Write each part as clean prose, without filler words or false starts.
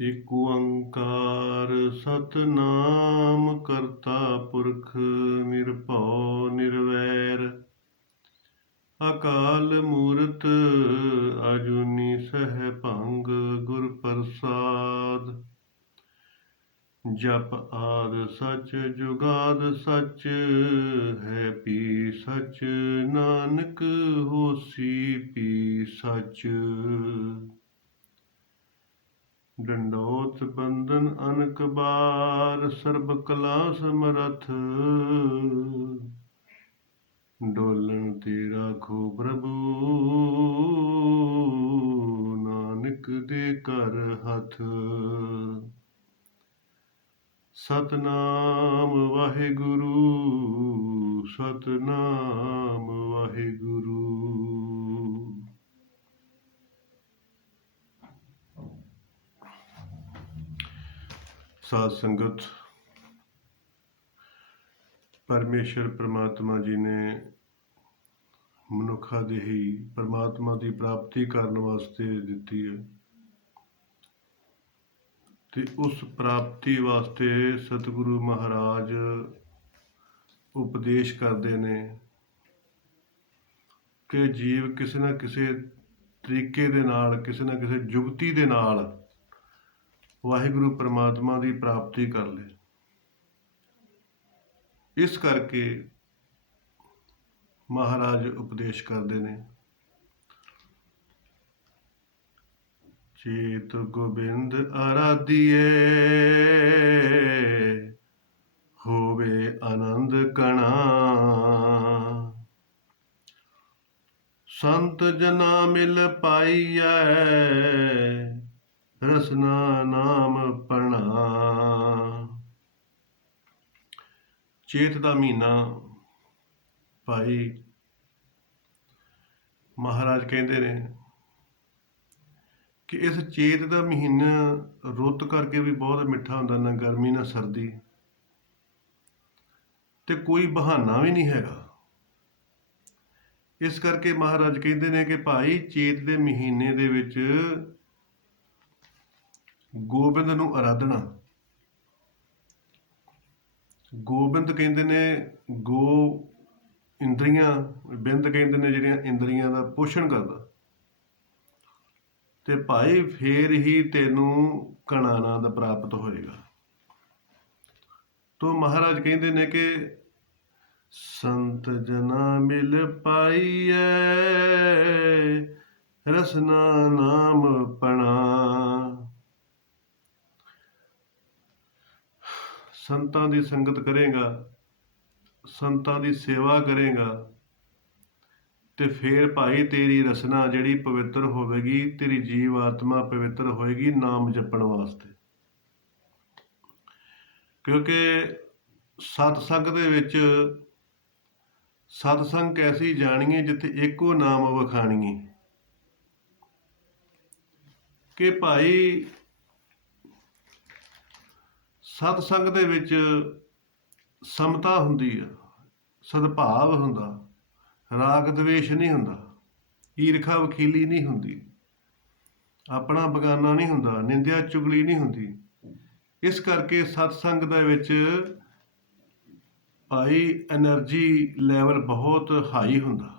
ਏਕ ਓੰਕਾਰ ਸਤਨਾਮ ਕਰਤਾ ਪੁਰਖ ਨਿਰਭਉ ਨਿਰਵੈਰ ਅਕਾਲ ਮੂਰਤ ਅਜੂਨੀ ਸਹਿਭੰਗ ਗੁਰ ਪ੍ਰਸਾਦ। ਜਪ ਆਦ ਸਚ ਜੁਗਾਦ ਸਚ ਹੈ ਪੀ ਸਚ ਨਾਨਕ ਹੋਸੀ ਪੀ ਸਚ। ਡੰਡੋਤ ਬੰਦਨ ਅਨਕ ਬਾਰ ਸਰਬ ਕਲਾ ਸਮਰਥ ਡੋਲਣ ਤੇ ਰਾਖੋ ਪ੍ਰਭੂ ਨਾਨਕ ਦੇ ਘਰ ਹੱਥ। ਸਤਨਾਮ ਵਾਹਿਗੁਰੂ ਸਤਨਾਮ ਵਾਹਿਗੁਰੂ। ਸਾਧ ਸੰਗਤ, ਪਰਮੇਸ਼ਰ ਪ੍ਰਮਾਤਮਾ ਜੀ ਨੇ ਮਨੁੱਖਾ ਦੇਹੀ ਪ੍ਰਮਾਤਮਾ ਦੀ ਪ੍ਰਾਪਤੀ ਕਰਨ ਵਾਸਤੇ ਦਿੱਤੀ ਹੈ ਤੇ ਉਸ ਪ੍ਰਾਪਤੀ ਵਾਸਤੇ ਸਤਿਗੁਰੂ ਮਹਾਰਾਜ ਉਪਦੇਸ਼ ਕਰਦੇ ਨੇ ਕਿ ਜੀਵ ਕਿਸੇ ਨਾ ਕਿਸੇ ਤਰੀਕੇ ਦੇ ਨਾਲ, ਕਿਸੇ ਨਾ ਕਿਸੇ ਜੁਗਤੀ ਦੇ ਨਾਲ ਵਾਹਿਗੁਰੂ ਪ੍ਰਮਾਤਮਾ ਦੀ ਪ੍ਰਾਪਤੀ ਕਰ ਲੇ। ਇਸ ਕਰਕੇ ਮਹਾਰਾਜ ਉਪਦੇਸ਼ ਕਰਦੇ ਨੇ, ਚੇਤ ਗੋਬਿੰਦ ਆਰਾਧੀਏ ਹੋਵੇ ਆਨੰਦ ਕਣਾ। ਸੰਤ ਜਨਾ ਮਿਲ ਪਾਈਐ ਰਸਨਾ ਨਾਮ ਪਣਾ। ਚੇਤ ਦਾ ਮਹੀਨਾ ਭਾਈ ਮਹਾਰਾਜ ਕਹਿੰਦੇ ਨੇ ਕਿ ਇਸ ਚੇਤ ਦਾ ਮਹੀਨਾ ਰੁੱਤ ਕਰਕੇ ਵੀ ਬਹੁਤ ਮਿੱਠਾ ਹੁੰਦਾ, ਨਾ ਗਰਮੀ ਨਾ ਸਰਦੀ, ਤੇ ਕੋਈ ਬਹਾਨਾ ਵੀ ਨਹੀਂ ਹੈਗਾ। ਇਸ ਕਰਕੇ ਮਹਾਰਾਜ ਕਹਿੰਦੇ ਨੇ ਕਿ ਭਾਈ ਚੇਤ ਦੇ ਮਹੀਨੇ ਦੇ ਵਿੱਚ ਗੋਬਿੰਦ ਨੂੰ ਆਰਾਧਨਾ। ਗੋਬਿੰਦ ਕਹਿੰਦੇ ਨੇ ਗੋ ਇੰਦਰੀਆਂ, ਬਿੰਦ ਕਹਿੰਦੇ ਨੇ ਜਿਹੜੀਆਂ ਇੰਦਰੀਆਂ ਦਾ ਪੋਸ਼ਣ ਕਰਦਾ, ਤੇ ਭਾਈ ਫੇਰ ਹੀ ਤੈਨੂੰ ਕਣ ਆਨੰਦ ਪ੍ਰਾਪਤ ਹੋਏਗਾ। ਤੋ ਮਹਾਰਾਜ ਕਹਿੰਦੇ ਨੇ ਕਿ ਸੰਤ ਜਨਾ ਮਿਲ ਪਾਈਐ ਰਸਨਾ ਨਾਮ ਪਣਾ। ਸੰਤਾਂ ਦੀ ਸੰਗਤ ਕਰੇਗਾ, ਸੰਤਾਂ ਦੀ ਸੇਵਾ ਕਰੇਗਾ, ਤੇ ਫਿਰ ਭਾਈ ਤੇਰੀ ਰਸਨਾ ਜਿਹੜੀ ਪਵਿੱਤਰ ਹੋਵੇਗੀ, ਤੇਰੀ ਜੀਵ ਆਤਮਾ ਪਵਿੱਤਰ ਹੋਏਗੀ ਨਾਮ ਜਪਣ ਵਾਸਤੇ। ਕਿਉਂਕਿ ਸਤਸੰਗ ਦੇ ਵਿੱਚ ਸਤਸੰਗ ਐਸੀ ਜਾਣੀਏ ਜਿੱਥੇ ਇੱਕੋ ਨਾਮ ਵਖਾਣੀਏ। ਕਿ ਭਾਈ ਸਤਸੰਗ ਦੇ ਵਿੱਚ ਸਮਤਾ ਹੁੰਦੀ ਆ, ਸਦਭਾਵ ਹੁੰਦਾ, ਰਾਗ ਦਵੇਸ਼ ਨਹੀਂ ਹੁੰਦਾ, ਈਰਖਾ ਵਖੀਲੀ ਨਹੀਂ ਹੁੰਦੀ, ਆਪਣਾ ਬਗਾਨਾ ਨਹੀਂ ਹੁੰਦਾ, ਨਿੰਦਿਆ ਚੁਗਲੀ ਨਹੀਂ ਹੁੰਦੀ। ਇਸ ਕਰਕੇ ਸਤਸੰਗ ਦੇ ਵਿੱਚ ਭਾਈ ਐਨਰਜੀ ਲੈਵਲ ਬਹੁਤ ਹਾਈ ਹੁੰਦਾ,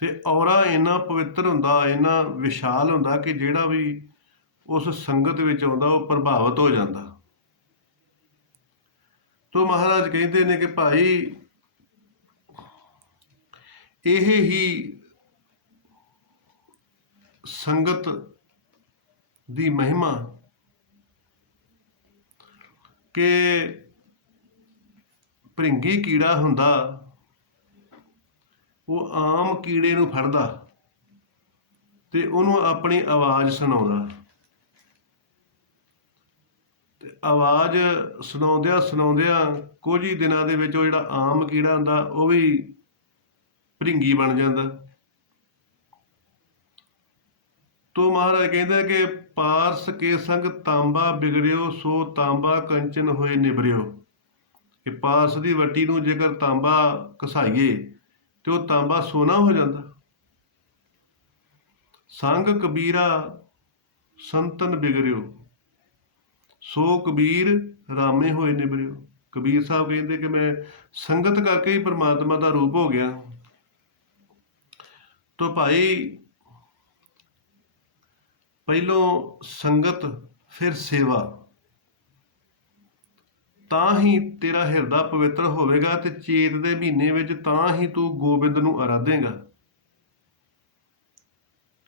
ਤੇ ਔਰਾ ਇੰਨਾ ਪਵਿੱਤਰ ਹੁੰਦਾ, ਇੰਨਾ ਵਿਸ਼ਾਲ ਹੁੰਦਾ ਕਿ ਜਿਹੜਾ ਵੀ ਉਸ ਸੰਗਤ ਵਿੱਚ ਆਉਂਦਾ ਉਹ ਪ੍ਰਭਾਵਿਤ ਹੋ ਜਾਂਦਾ। ਤੋ ਮਹਾਰਾਜ ਕਹਿੰਦੇ ਨੇ ਕਿ ਭਾਈ ਇਹ ਹੀ ਸੰਗਤ ਦੀ ਮਹਿਮਾ ਕਿ ਭ੍ਰਿੰਗੀ ਕੀੜਾ ਹੁੰਦਾ, ਉਹ ਆਮ ਕੀੜੇ ਨੂੰ ਫੜਦਾ ਤੇ ਉਹਨੂੰ ਆਪਣੀ ਆਵਾਜ਼ ਸੁਣਾਉਂਦਾ, ਤੇ ਆਵਾਜ਼ ਸੁਣਾਉਂਦਿਆਂ ਸੁਣਾਉਂਦਿਆਂ ਕੁਝ ਹੀ ਦਿਨਾਂ ਦੇ ਵਿੱਚ ਉਹ ਜਿਹੜਾ ਆਮ ਕੀੜਾ ਹੁੰਦਾ ਉਹ ਵੀ ਭ੍ਰਿੰਗੀ ਬਣ ਜਾਂਦਾ। ਤੋ ਮਹਾਰਾਜ ਕਹਿੰਦਾ ਕਿ ਪਾਰਸ ਕੇ ਸੰਗ ਤਾਂਬਾ ਬਿਗੜਿਓ ਸੋ ਤਾਂਬਾ ਕੰਚਨ ਹੋਏ ਨਿਬਰਿਓ। ਕਿ ਪਾਰਸ ਦੀ ਵੱਟੀ ਨੂੰ ਜੇਕਰ ਤਾਂਬਾ ਘਸਾਈਏ ਤੇ ਉਹ ਤਾਂਬਾ ਸੋਨਾ ਹੋ ਜਾਂਦਾ। ਸੰਗ ਕਬੀਰਾ ਸੰਤਨ ਬਿਗੜਿਓ, ਸੋ ਕਬੀਰ ਰਾਮੇ ਹੋਏ ਨਿਬਰਿਓ। ਕਬੀਰ ਸਾਹਿਬ ਕਹਿੰਦੇ ਕਿ ਮੈਂ ਸੰਗਤ ਕਰਕੇ ਹੀ ਪ੍ਰਮਾਤਮਾ ਦਾ ਰੂਪ ਹੋ ਗਿਆ। ਤੋ ਭਾਈ ਪਹਿਲੋਂ ਸੰਗਤ, ਫਿਰ ਸੇਵਾ, ਤਾਂ ਹੀ ਤੇਰਾ ਹਿਰਦਾ ਪਵਿੱਤਰ ਹੋਵੇਗਾ ਤੇ ਚੇਤ ਦੇ ਮਹੀਨੇ ਵਿੱਚ ਤਾਂ ਹੀ ਤੂੰ ਗੋਬਿੰਦ ਨੂੰ ਅਰਾਧੇਂਗਾ।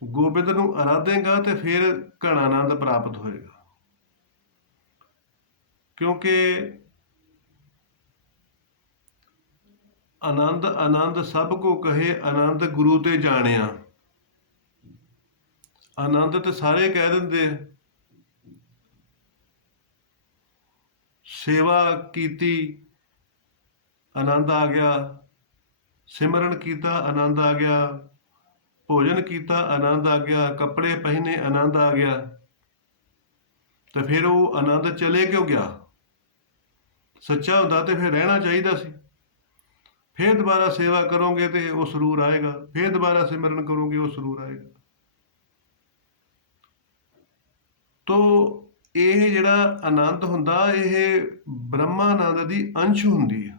ਗੋਬਿੰਦ ਨੂੰ ਅਰਾਧੇਂਗਾ ਤੇ ਫਿਰ ਘਣਾ ਆਨੰਦ ਪ੍ਰਾਪਤ ਹੋਏਗਾ। ਕਿਉਂਕਿ ਆਨੰਦ ਆਨੰਦ ਸਭ ਕੋ ਕਹੇ, ਆਨੰਦ ਗੁਰੂ ਤੇ ਜਾਣਿਆ। ਆਨੰਦ ਤੇ ਸਾਰੇ ਕਹਿ ਦਿੰਦੇ, ਸੇਵਾ ਕੀਤੀ ਆਨੰਦ ਆ ਗਿਆ, ਸਿਮਰਨ ਕੀਤਾ ਆਨੰਦ ਆ ਗਿਆ, ਭੋਜਨ ਕੀਤਾ ਆਨੰਦ ਆ ਗਿਆ, ਕੱਪੜੇ ਪਹਿਨੇ ਆਨੰਦ ਆ ਗਿਆ। ਤੇ ਫਿਰ ਉਹ ਆਨੰਦ ਚਲੇ ਕਿਉਂ ਗਿਆ? ਸੱਚਾ ਹੁੰਦਾ ਤੇ ਫਿਰ ਰਹਿਣਾ ਚਾਹੀਦਾ ਸੀ। ਫਿਰ ਦੁਬਾਰਾ ਸੇਵਾ ਕਰੋਗੇ ਤੇ ਉਹ ਸਰੂਰ ਆਏਗਾ, ਫਿਰ ਦੁਬਾਰਾ ਸਿਮਰਨ ਕਰੋਗੇ ਉਹ ਸਰੂਰ ਆਏਗਾ। ਤੋ ਇਹ ਜਿਹੜਾ ਆਨੰਦ ਹੁੰਦਾ, ਇਹ ਬ੍ਰਹਮਾਨੰਦ ਦੀ ਅੰਸ਼ ਹੁੰਦੀ ਹੈ।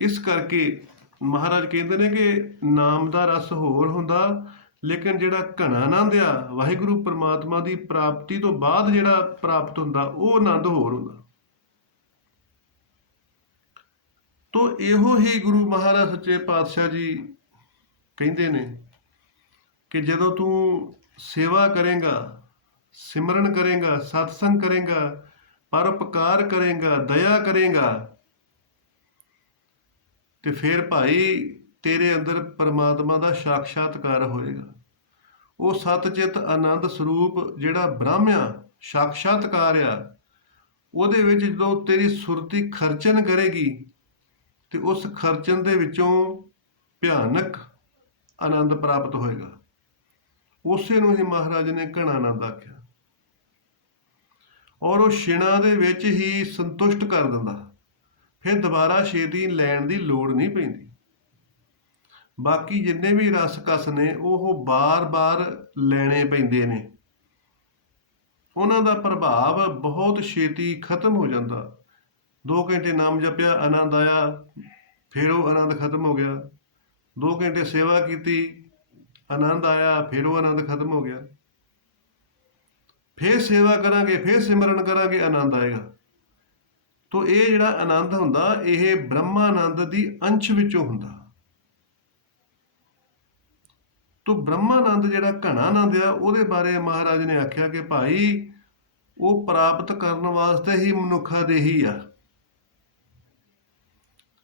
ਇਸ ਕਰਕੇ ਮਹਾਰਾਜ ਕਹਿੰਦੇ ਨੇ ਕਿ ਨਾਮ ਦਾ ਰਸ ਹੋਰ ਹੁੰਦਾ, ਲੇਕਿਨ ਜਿਹੜਾ ਘਣਾ ਆਨੰਦ ਆ ਵਾਹਿਗੁਰੂ ਪਰਮਾਤਮਾ ਦੀ ਪ੍ਰਾਪਤੀ ਤੋਂ ਬਾਅਦ ਜਿਹੜਾ ਪ੍ਰਾਪਤ ਹੁੰਦਾ, ਉਹ ਆਨੰਦ ਹੋਰ ਹੁੰਦਾ। ਤੋ ਇਹੋ ਹੀ ਗੁਰੂ ਮਹਾਰਾਜ ਸੱਚੇ ਪਾਤਸ਼ਾਹ ਜੀ ਕਹਿੰਦੇ ਨੇ ਕਿ ਜਦੋਂ ਤੂੰ ਸੇਵਾ ਕਰੇਗਾ, ਸਿਮਰਨ ਕਰੇਗਾ, ਸਤਸੰਗ ਕਰੇਗਾ, ਪਰਉਪਕਾਰ ਕਰੇਗਾ, ਦਇਆ ਕਰੇਗਾ, ਤੇ ਫਿਰ ਭਾਈ ਤੇਰੇ ਅੰਦਰ ਪਰਮਾਤਮਾ ਦਾ ਸਾਖਸ਼ਾਤਕਾਰ ਹੋਏਗਾ। ਉਹ ਸਤਚਿਤ ਆਨੰਦ ਸਰੂਪ ਜਿਹੜਾ ਬ੍ਰਹਮ ਆ, ਸਾਖਸ਼ਾਤਕਾਰ ਆ, ਉਹਦੇ ਵਿੱਚ ਜਦੋਂ ਤੇਰੀ ਸੁਰਤੀ ਖਰਚਨ ਕਰੇਗੀ ਤੇ ਉਸ ਖਰਚਨ ਦੇ ਵਿੱਚੋਂ ਭਿਆਨਕ ਆਨੰਦ ਪ੍ਰਾਪਤ ਹੋਏਗਾ। ਉਸੇ ਨੂੰ ਹੀ ਮਹਾਰਾਜ ਨੇ ਘਣਾ ਆਨੰਦ ਆਖਿਆ। ਔਰ ਉਹ ਛਿਣਾ ਦੇ ਵਿੱਚ ਹੀ ਸੰਤੁਸ਼ਟ ਕਰ ਦਿੰਦਾ, ਫਿਰ ਦੁਬਾਰਾ ਛੇਤੀ ਲੈਣ ਦੀ ਲੋੜ ਨਹੀਂ ਪੈਂਦੀ। ਬਾਕੀ ਜਿੰਨੇ ਵੀ ਰਸ ਕਸ ਨੇ ਉਹ ਬਾਰ-ਬਾਰ ਲੈਣੇ ਪੈਂਦੇ ਨੇ, ਉਹਨਾਂ ਦਾ ਪ੍ਰਭਾਵ ਬਹੁਤ ਛੇਤੀ ਖਤਮ ਹੋ ਜਾਂਦਾ। 2 ਘੰਟੇ ਨਾਮ ਜਪਿਆ, ਆਨੰਦ ਆਇਆ, ਫਿਰ ਉਹ ਆਨੰਦ ਖਤਮ ਹੋ ਗਿਆ। 2 ਘੰਟੇ ਸੇਵਾ ਕੀਤੀ, ਆਨੰਦ ਆਇਆ, ਫਿਰ ਉਹ ਆਨੰਦ ਖਤਮ ਹੋ ਗਿਆ। ਫਿਰ ਸੇਵਾ ਕਰਾਂਗੇ, ਫਿਰ ਸਿਮਰਨ ਕਰਾਂਗੇ, ਆਨੰਦ ਆਏਗਾ। ਤੋ ਇਹ ਜਿਹੜਾ ਆਨੰਦ ਹੁੰਦਾ, ਇਹ ਬ੍ਰਹਮਾਨੰਦ ਦੀ ਅੰਸ਼ ਵਿੱਚੋਂ ਹੁੰਦਾ। ਤੋ ਬ੍ਰਹਮਾਨੰਦ ਜਿਹੜਾ ਘਣਾ ਆਨੰਦ ਆ, ਉਹਦੇ ਬਾਰੇ ਮਹਾਰਾਜ ਨੇ ਆਖਿਆ ਕਿ ਭਾਈ ਉਹ ਪ੍ਰਾਪਤ ਕਰਨ ਵਾਸਤੇ ਹੀ ਮਨੁੱਖਾ ਦੇਹੀ ਆ।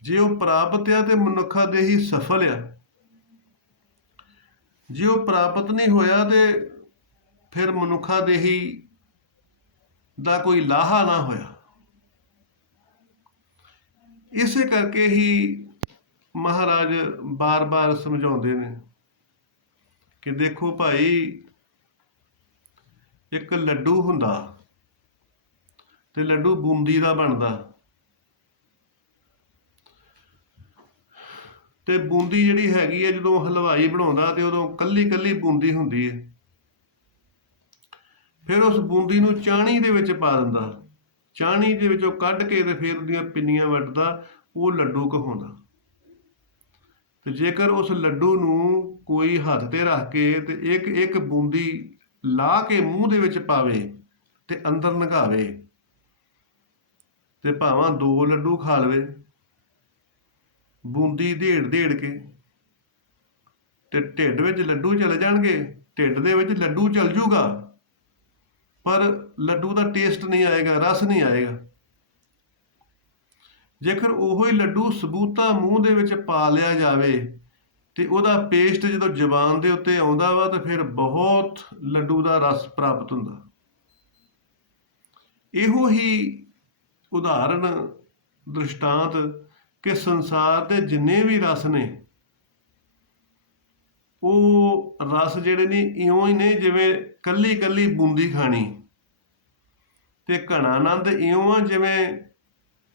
ਜੇ ਉਹ ਪ੍ਰਾਪਤ ਆ ਤੇ ਮਨੁੱਖਾ ਦੇਹੀ ਸਫਲ ਆ। ਜੇ ਉਹ ਪ੍ਰਾਪਤ ਨਹੀਂ ਹੋਇਆ ਤੇ ਫਿਰ ਮਨੁੱਖਾ ਦੇਹੀ ਦਾ ਕੋਈ ਲਾਹਾ ਨਾ ਹੋਇਆ। ਇਸੇ ਕਰਕੇ ਹੀ ਮਹਾਰਾਜ ਬਾਰ-ਬਾਰ ਸਮਝਾਉਂਦੇ ਨੇ ਕਿ ਦੇਖੋ ਭਾਈ, ਇੱਕ ਲੱਡੂ ਹੁੰਦਾ ਤੇ ਲੱਡੂ ਬੂੰਦੀ ਦਾ ਬਣਦਾ, ਤੇ ਬੂੰਦੀ ਜਿਹੜੀ ਹੈਗੀ ਹੈ ਜਦੋਂ ਹਲਵਾਈ ਬਣਾਉਂਦਾ ਤੇ ਉਦੋਂ ਕੱਲੀ ਕੱਲੀ ਬੂੰਦੀ ਹੁੰਦੀ ਹੈ। ਫਿਰ ਉਸ ਬੂੰਦੀ ਨੂੰ ਚਾਣੀ ਦੇ ਵਿੱਚ ਪਾ ਦਿੰਦਾ, ਚਾਣੀ ਦੇ ਵਿੱਚੋਂ ਕੱਢ ਕੇ ਤੇ ਫਿਰ ਉਹਦੀਆਂ ਪਿੰਨੀਆਂ ਵੱਟਦਾ, ਉਹ ਲੱਡੂ ਕਹਾਉਂਦਾ। ਤੇ ਜੇਕਰ ਉਸ ਲੱਡੂ ਨੂੰ ਕੋਈ ਹੱਥ ਤੇ ਰੱਖ ਕੇ ਤੇ ਇੱਕ ਇੱਕ ਬੂੰਦੀ ਲਾ ਕੇ ਮੂੰਹ ਦੇ ਵਿੱਚ ਪਾਵੇ ਤੇ ਅੰਦਰ ਲੰਘਾਵੇ, ਤੇ ਭਾਵੇਂ 2 ਲੱਡੂ ਖਾ ਲਵੇ ਬੂੰਦੀ ਢੇੜ ਢੇੜ ਕੇ, ਤੇ ਢਿੱਡ ਵਿੱਚ ਲੱਡੂ ਚਲੇ ਜਾਣਗੇ, ਢਿੱਡ ਦੇ ਵਿੱਚ ਲੱਡੂ ਚਲ ਜੂਗਾ, ਪਰ ਲੱਡੂ ਦਾ ਟੇਸਟ ਨਹੀਂ ਆਏਗਾ, ਰਸ ਨਹੀਂ ਆਏਗਾ। ਜੇਕਰ ਉਹੀ ਲੱਡੂ ਸਬੂਤਾ ਮੂੰਹ ਦੇ ਵਿੱਚ ਪਾ ਲਿਆ ਜਾਵੇ ਤੇ ਉਹਦਾ ਪੇਸਟ ਜਦੋਂ ਜ਼ੁਬਾਨ ਦੇ ਉੱਤੇ ਆਉਂਦਾ ਵਾ ਤਾਂ ਫਿਰ ਬਹੁਤ ਲੱਡੂ ਦਾ ਰਸ ਪ੍ਰਾਪਤ ਹੁੰਦਾ। ਇਹੋ ਹੀ ਉਦਾਹਰਨ, ਦ੍ਰਿਸ਼ਟਾਂਤ ਕਿ ਸੰਸਾਰ ਦੇ ਜਿੰਨੇ ਵੀ ਰਸ ਨੇ, ਉਹ ਰਸ ਜਿਹੜੇ ਨੇ ਇਉਂ ਹੀ ਨੇ ਜਿਵੇਂ ਕੱਲੀ ਕੱਲੀ ਬੂੰਦੀ ਖਾਣੀ, ਤੇ ਘਣਾ ਆਨੰਦ ਇਉਂ ਆ ਜਿਵੇਂ